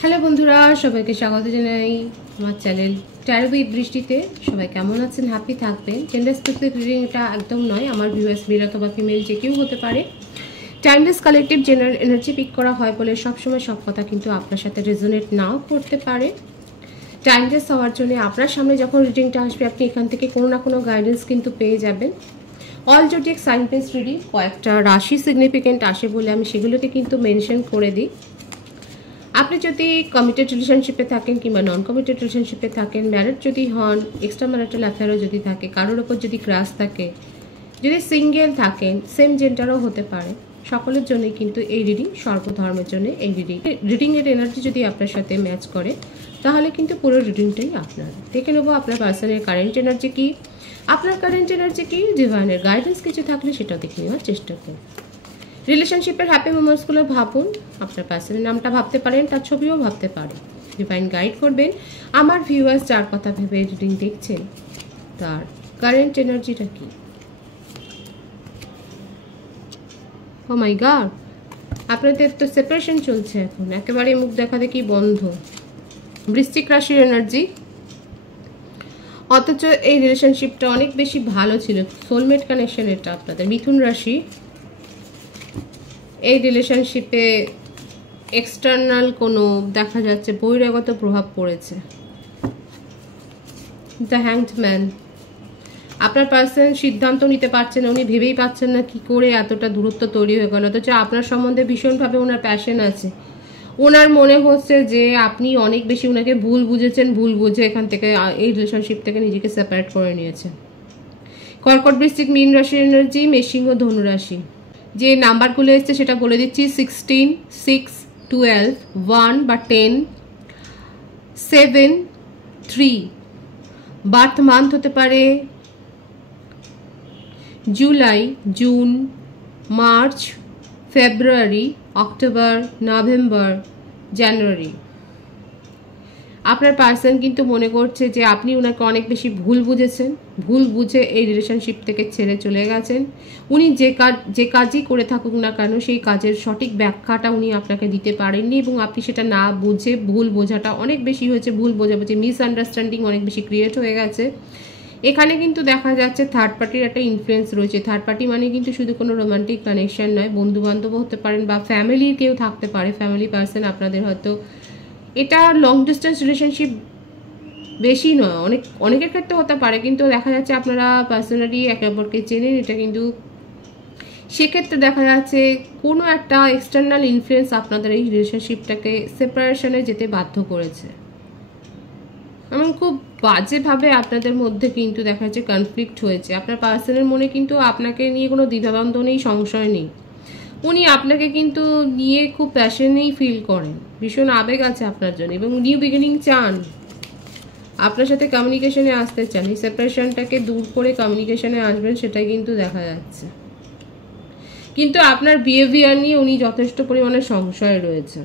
Hello বন্ধুরা, সবাইকে স্বাগত জানাই আমার চ্যানেল ট্যারো উইথ দৃষ্টিতে। সবাই কেমন আছেন? হ্যাপি থাকবেন। জেন্ডার স্পেসিফিক রিডিং এটা একদম নয়, আমার ভিউয়ার্স মেল অথবা ফিমেল যে কেউ হতে পারে। Timeless collective general energy pick করা হয় বলে সবসময় সব কথা কিন্তু আপনার সাথে রেজোনেট নাও করতে পারে। টাইমলেস হওয়ার জন্য আপনার সামনে যখন রিডিংটা আসবে আপনি এখান থেকে কোনো না কোনো গাইডেন্স কিন্তু পেয়ে যাবেন। All zodiac sign base reading, কয়েকটা রাশি সিগনিফিকেন্ট আসে বলে আমি সেগুলোকে কিন্তু মেনশন করে দিই। আপনি যদি কমিটেড রিলেশনশিপে থাকেন কিংবা নন কমিটেড রিলেশনশিপে থাকেন, ম্যারিড যদি হন, এক্সট্রা ম্যারিটাল অ্যাফেয়ারও যদি থাকে, কারোর ওপর যদি ক্রাশ থাকে, যদি সিঙ্গেল থাকেন, সেম জেন্ডারও হতে পারে, সকলের জন্যই কিন্তু এই রিডিং, সর্বধর্মের জন্য এই রিডিংয়ের এনার্জি যদি আপনার সাথে ম্যাচ করে তাহলে কিন্তু পুরো রিডিংটাই আপনার। দেখে নেবো আপনার পার্সনের কারেন্ট এনার্জি কী, আপনার কারেন্ট এনার্জি কী, ডিভাইনের গাইডেন্স কিছু থাকলে সেটাও দেখে নেওয়ার চেষ্টা করুন। রিলেশনশিপের হ্যাপি মোমেন্টসগুলো ভাবুন, আপনার পার্সনের নামটা ভাবতে পারেন, তার ছবিও ভাবতে পারেন। ডিভাইন গাইড করবেন আমার ভিউয়ার্স যার কথা ভেবে রিডিং দেখছেন তার কারেন্ট এনার্জিটা কি। ও মাই গড, আপনাদের তো সেপারেশন চলছে এখন, একেবারে মুখ দেখা দেখি বন্ধ। বৃশ্চিক রাশির এনার্জি, অথচ এই রিলেশনশিপটা অনেক বেশি ভালো ছিল, সোলমেট কানেকশন এটা আপনাদের। মিথুন রাশি, এই রিলেশনশিপে এক্সটার্নাল কোনো দেখা যাচ্ছে বহিরাগত প্রভাব পড়েছে। দ্য হ্যাংড ম্যান, আপনার পার্সন সিদ্ধান্ত নিতে পারছেন না, উনি ভেবেই পাচ্ছেন না কি করে এতটা দূরত্ব তৈরি হয়ে গেল। অথচ আপনার সম্বন্ধে ভীষণভাবে ওনার প্যাশন আছে, ওনার মনে হচ্ছে যে আপনি অনেক বেশি ওনাকে ভুল বুঝেছেন, ভুল বুঝে এখান থেকে এই রিলেশনশিপ থেকে নিজেকে সেপারেট করে নিয়েছেন। কর্কট বৃশ্চিক মীন রাশির এনার্জি, মেষিংহ ধনু রাশি। যে নাম্বারগুলো এসছে সেটা বলে দিচ্ছি: 16, 6, 12, 1 বা 10, 7, 3। বার্থ মান্থ হতে পারে জুলাই, জুন, মার্চ, ফেব্রুয়ারি, অক্টোবর, নভেম্বর, জানুয়ারি। আপনার পার্সন কিন্তু মনে করছে যে আপনি ওনাকে অনেক বেশি ভুল বুঝেছেন, ভুল বুঝে এই রিলেশনশিপ থেকে ছেড়ে চলে গেছেন। উনি যে কাজই করে থাকুক না কেন সেই কাজের সঠিক ব্যাখ্যাটা উনি আপনাকে দিতে পারেননি এবং আপনি সেটা না বুঝে, ভুল বোঝাটা অনেক বেশি হয়েছে, ভুল বোঝাবুঝি, মিসআন্ডারস্ট্যান্ডিং অনেক বেশি ক্রিয়েট হয়ে গেছে। এখানে কিন্তু দেখা যাচ্ছে থার্ড পার্টির একটা ইনফ্লুয়েন্স রয়েছে। থার্ড পার্টি মানে কিন্তু শুধু কোনো রোমান্টিক কানেকশন নয়, বন্ধু বান্ধবও হতে পারেন বা ফ্যামিলির কেউ থাকতে পারে, ফ্যামিলি পার্সন আপনাদের হয়তো। এটা লং ডিস্টেন্স রিলেশনশিপ বেশি নয়, অনেকের ক্ষেত্রে হতে পারে, কিন্তু দেখা যাচ্ছে আপনারা পার্সোনালি একে অপরকে চেনেন। এটা কিন্তু সেক্ষেত্রে দেখা যাচ্ছে কোনো একটা এক্সটার্নাল ইনফ্লুয়েন্স আপনাদের এই রিলেশনশিপটাকে সেপারেশনে যেতে বাধ্য করেছে এবং খুব বাজেভাবে আপনাদের মধ্যে কিন্তু দেখা যাচ্ছে কনফ্লিক্ট হয়েছে। আপনার পার্সনের মনে কিন্তু আপনাকে নিয়ে কোনো দ্বিধাদ্বন্দ্ব নেই, সংশয় নেই। উনি আপনাকে কিন্তু নিয়ে খুব প্যাশনেই ফিল করেন, ভীষণ আবেগ আছে আপনার জন্য এবং নিউ বিগিনিং চান, আপনার সাথে কমিউনিকেশনে আসতে চান। এই সেপারেশনটাকে দূর করে কমিউনিকেশনে আসবেন সেটাই কিন্তু দেখা যাচ্ছে। কিন্তু আপনার বিহেভিয়ার নিয়ে উনি যথেষ্ট পরিমাণে সংশয় রয়েছে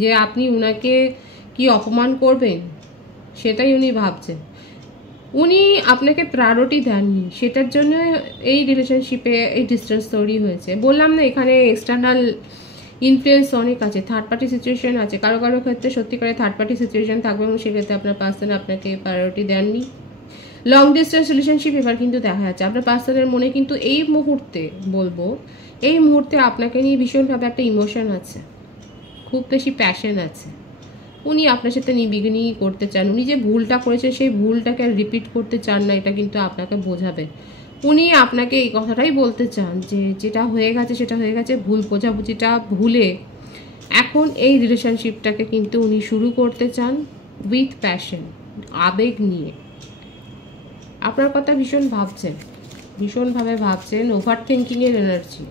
যে আপনি উনাকে কি অপমান করবেন সেটাই উনি ভাবছেন। উনি আপনাকে প্রায়োরিটি দেননি, সেটার জন্য এই রিলেশনশিপে এই ডিস্টেন্স তৈরি হয়েছে। বললাম না, এখানে এক্সটার্নাল ইনফ্লুয়েন্স অনেক আছে, থার্ড পার্টি সিচুয়েশন আছে। কারো কারো ক্ষেত্রে সত্যিকারে থার্ড পার্টি সিচুয়েশন থাকবে এবং সেক্ষেত্রে আপনার পার্সন আপনাকে প্রায়োরিটি দেননি। লং ডিস্টেন্স রিলেশনশিপ এবার কিন্তু দেখা যাচ্ছে আপনার পার্সনের মনে কিন্তু এই মুহূর্তে, বলবো এই মুহূর্তে আপনাকে নিয়ে ভীষণভাবে একটা ইমোশন আছে, খুব বেশি প্যাশন আছে। উনি আপনার সাথে নিবিঘ্নি করতে চান, উনি যে ভুলটা করেছে সেই ভুলটাকে আর রিপিট করতে চান না, এটা কিন্তু আপনাকে বোঝাবে। উনি আপনাকে এই কথাটাই বলতে চান যে যেটা হয়ে গেছে সেটা হয়ে গেছে, ভুল বোঝাবুঝিটা ভুলে এখন এই রিলেশনশিপটাকে কিন্তু উনি শুরু করতে চান উইথ প্যাশন, আবেগ নিয়ে। আপনার কথা ভীষণ ভাবছেন, ভীষণভাবে ভাবছেন। ওভার থিঙ্কিংয়ের এনার্জি,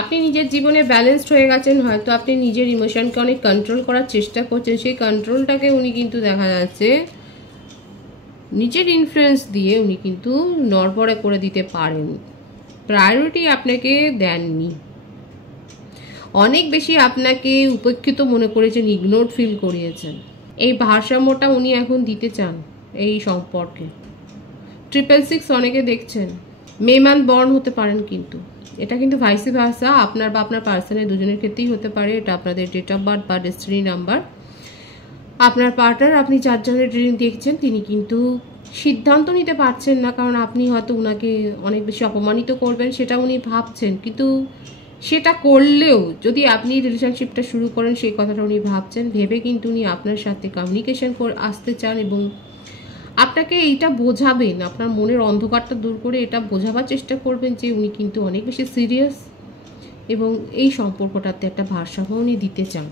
আপনি নিজের জীবনে ব্যালেন্সড হয়ে গেছেন, হয়তো আপনি নিজের ইমোশনকে অনেক কন্ট্রোল করার চেষ্টা করছেন, সেই কন্ট্রোলটাকে উনি কিন্তু দেখা যাচ্ছে নিজের ইনফ্লুয়েন্স দিয়ে উনি কিন্তু নড়বড়ে করে দিতে পারেন। প্রায়োরিটি আপনাকে দেননি, অনেক বেশি আপনাকে উপেক্ষিত মনে করেছেন, ইগনোর ফিল করিয়েছেন। এই ভারসাম্যটা উনি এখন দিতে চান এই সম্পর্কে। 666 অনেকে দেখছেন মে মান্থ বর্ন হতে পারেন, কিন্তু এটা কিন্তু ভাইসি ভার্সা আপনার বা আপনার পার্সনের দুজনের ক্ষেত্রেই হতে পারে। এটা আপনাদের ডেট অফ বার্থ বা ডেস্টিনি নাম্বার। আপনার পার্টনার, আপনি যার জন্য রিডিং দেখছেন, তিনি কিন্তু সিদ্ধান্ত নিতে পারছেন না, কারণ আপনি হয়তো উনাকে অনেক বেশি অপমানিত করবেন সেটা উনি ভাবছেন, কিন্তু সেটা করলেও যদি আপনি রিলেশনশিপটা শুরু করেন সেই কথাটা উনি ভাবছেন, ভেবে কিন্তু উনি আপনার সাথে কমিউনিকেশন করে আসতে চান এবং আপনাকে এইটা বোঝাবেন, আপনার মনের অন্ধকারটা দূর করে এটা বোঝাবার চেষ্টা করবেন যে উনি কিন্তু অনেক বেশি সিরিয়াস এবং এই সম্পর্কটাতে একটা ভারসাম্য উনি দিতে চান।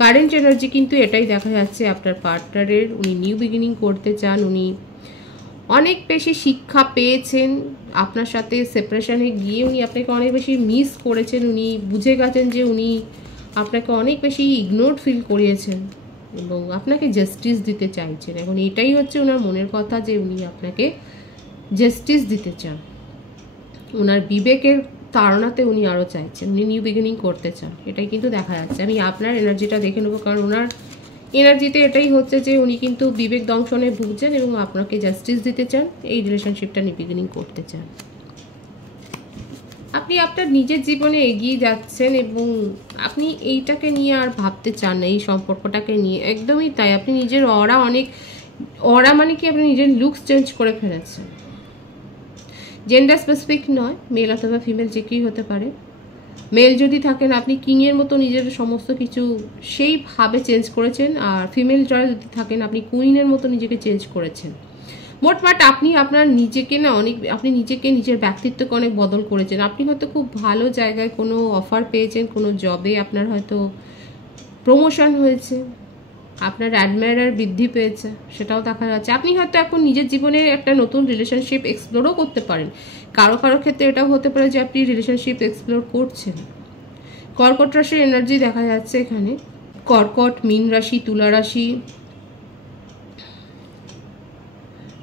কারেন্ট এনার্জি কিন্তু এটাই দেখা যাচ্ছে আপনার পার্টনারের, উনি নিউ বিগিনিং করতে চান, উনি অনেক বেশি শিক্ষা পেয়েছেন আপনার সাথে সেপারেশনে গিয়ে, উনি আপনাকে অনেক বেশি মিস করেছেন, উনি বুঝে গেছেন যে উনি আপনাকে অনেক বেশি ইগনোরড ফিল করিয়েছেন এবং আপনাকে জাস্টিস দিতে চাইছেন। এখন এটাই হচ্ছে ওনার মনের কথা যে উনি আপনাকে জাস্টিস দিতে চান, ওনার বিবেকের তাড়নাতে উনি আরও চাইছেন, উনি নিউ বিগিনিং করতে চান, এটাই কিন্তু দেখা যাচ্ছে। আমি আপনার এনার্জিটা দেখে নেবো, কারণ ওনার এনার্জিতে এটাই হচ্ছে যে উনি কিন্তু বিবেক দংশনে ভুগছেন এবং আপনাকে জাস্টিস দিতে চান, এই রিলেশনশিপটা নিউ বিগিনিং করতে চান। আপনি আপনার নিজের জীবনে এগিয়ে যাচ্ছেন এবং আপনি এইটাকে নিয়ে আর ভাবতে চান না, এই সম্পর্কটাকে নিয়ে, একদমই তাই। আপনি নিজের অরা মানে কি, আপনি নিজের লুকস চেঞ্জ করে ফেলেছেন। জেন্ডার স্পেসিফিক নয়, মেল অথবা ফিমেল যে কেউই হতে পারে। মেল যদি থাকেন আপনি কিংয়ের মতো নিজের সমস্ত কিছু সেইভাবে চেঞ্জ করেছেন, আর ফিমেল যারা যদি থাকেন আপনি কুইনের মতো নিজেকে চেঞ্জ করেছেন। মোটমাট আপনি আপনার নিজেকে না আপনি নিজেকে, নিজের ব্যক্তিত্বকে অনেক বদল করেছেন। আপনি হয়তো খুব ভালো জায়গায় কোনো অফার পেয়েছেন, কোনো জবে আপনার হয়তো প্রমোশন হয়েছে, আপনার অ্যাডমায়ার বৃদ্ধি পেয়েছে, সেটাও দেখা যাচ্ছে। আপনি হয়তো এখন নিজের জীবনে একটা নতুন রিলেশনশিপ এক্সপ্লোরও করতে পারেন। কারো কারো ক্ষেত্রে এটাও হতে পারে যে আপনি রিলেশনশিপ এক্সপ্লোর করছেন। কর্কট রাশির এনার্জি দেখা যাচ্ছে এখানে। কর্কট, মীন রাশি, তুলা রাশি।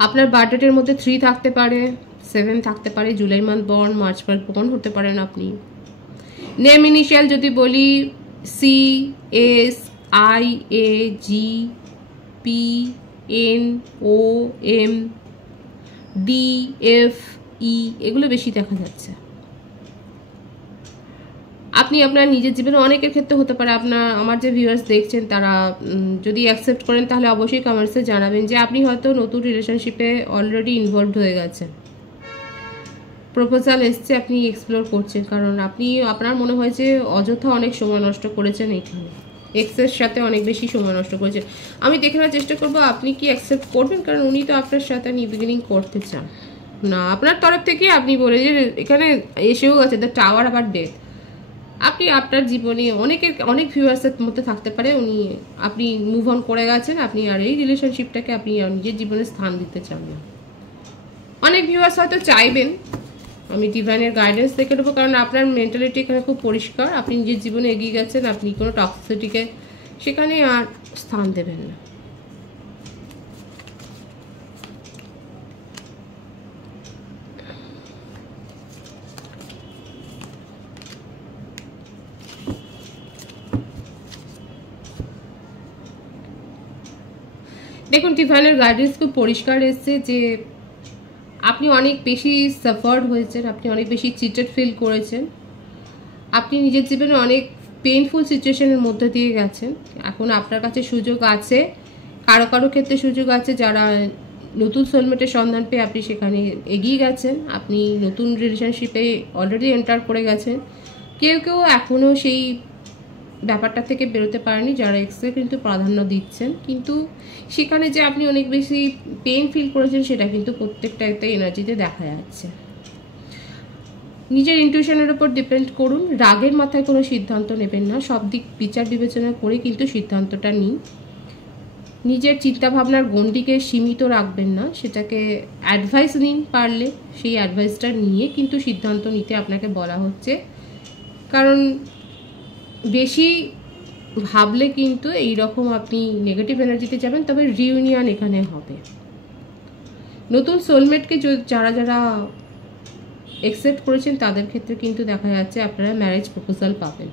আপনার বার্থডেটের মধ্যে 3 থাকতে পারে, 7 থাকতে পারে। July month born, March month born হতে পারেন আপনি। নেম ইনিশিয়াল যদি বলি, CSIAGPNOM, DFE, এগুলো বেশি দেখা যাচ্ছে। আপনি আপনার নিজের জীবনে অনেকের ক্ষেত্রে হতে পারে, আমার যে ভিউয়ার্স দেখছেন তারা যদি অ্যাকসেপ্ট করেন তাহলে অবশ্যই কমেন্টসে জানাবেন যে আপনি হয়তো নতুন রিলেশনশিপে অলরেডি ইনভলভড হয়ে গেছেন, প্রপোজাল এসছে, আপনি এক্সপ্লোর করছেন, কারণ আপনার মনে হয় যে অযথা অনেক সময় নষ্ট করেছেন এখানে, এক্সের সাথে অনেক বেশি সময় নষ্ট করেছেন। আমি দেখে নেওয়ার চেষ্টা করবো আপনি কি অ্যাকসেপ্ট করবেন, কারণ উনি তো আপনার সাথে নিউ বিগিনিং করতে চান না। আপনার তরফ থেকে আপনি বলে যে এখানে এসেও গেছে দ্য টাওয়ার আবার ডেথ। আপনি আপনার জীবনে অনেক ভিউয়ার্সের মধ্যে থাকতে পারে আপনি মুভ অন করে গেছেন, আপনি আর এই রিলেশনশিপটাকে আপনি নিজের জীবনে স্থান দিতে চান না। অনেক ভিউয়ার্স হয়তো চাইবেন, আমি ডিভাইনের গাইডেন্স দেখে নেবো, কারণ আপনার মেন্টালিটি এখানে খুব পরিষ্কার, আপনি নিজের জীবনে এগিয়ে গেছেন, আপনি কোনো টক্সিসিটিকে সেখানে আর স্থান দেবেন না। দেখুন, ডিভাইনের গাইডেন্স খুব পরিষ্কার এসছে যে আপনি অনেক বেশি সাফার্ড হয়েছেন, আপনি অনেক বেশি চিটেড ফিল করেছেন, আপনি নিজের জীবনে অনেক পেইনফুল সিচুয়েশনের মধ্যে দিয়ে গেছেন। এখন আপনার কাছে সুযোগ আছে, কারো কারো ক্ষেত্রে সুযোগ আছে যারা নতুন সোলমেটের সন্ধান পেয়ে আপনি সেখানে এগিয়ে গেছেন, আপনি নতুন রিলেশনশিপে অলরেডি এন্টার করে গেছেন। কেউ কেউ এখনও সেই ব্যাপারটা থেকে বেরোতে পারেনি, যারা এক্সকে কিন্তু প্রাধান্য দিচ্ছেন, কিন্তু সেখানে যে আপনি অনেক বেশি পেইন ফিল করেছেন সেটা কিন্তু প্রত্যেকটা একটা এনার্জিতে দেখা যাচ্ছে। নিজের ইনটিউশনের উপর ডিপেন্ড করুন, রাগের মাথায় কোনো সিদ্ধান্ত নেবেন না, সব দিক বিচার বিবেচনা করে কিন্তু সিদ্ধান্তটা নিন। নিজের চিন্তাভাবনার গণ্ডিকে সীমিত রাখবেন না, সেটাকে অ্যাডভাইস নিন, পারলে সেই অ্যাডভাইসটা নিয়ে কিন্তু সিদ্ধান্ত নিতে আপনাকে বলা হচ্ছে, কারণ বেশি ভাবলে কিন্তু এইরকম আপনি নেগেটিভ এনার্জিতে যাবেন। তবে রিউনিয়ন এখানে হবে, নতুন সোলমেটকে যারা যারা অ্যাকসেপ্ট করেছেন তাদের ক্ষেত্রে কিন্তু দেখা যাচ্ছে আপনারা ম্যারেজ প্রপোজাল পাবেন।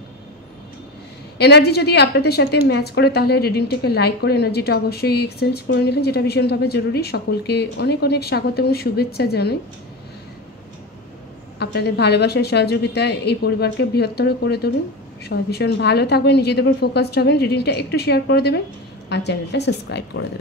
এনার্জি যদি আপনাদের সাথে ম্যাচ করে তাহলে রিডিংটাকে লাইক করে এনার্জিটা অবশ্যই এক্সচেঞ্জ করে নেবেন, যেটা ভীষণভাবে জরুরি। সকলকে অনেক অনেক স্বাগত এবং শুভেচ্ছা জানাই। আপনাদের ভালোবাসার সহযোগিতায় এই পরিবারকে বৃহত্তর করে তুলুন। সবাই ভীষণ ভালো থাকবেন, নিজেদের উপর ফোকাসড হবেন। রিডিংটা একটু শেয়ার করে দেবেন আর চ্যানেলটা সাবস্ক্রাইব করে দেবেন।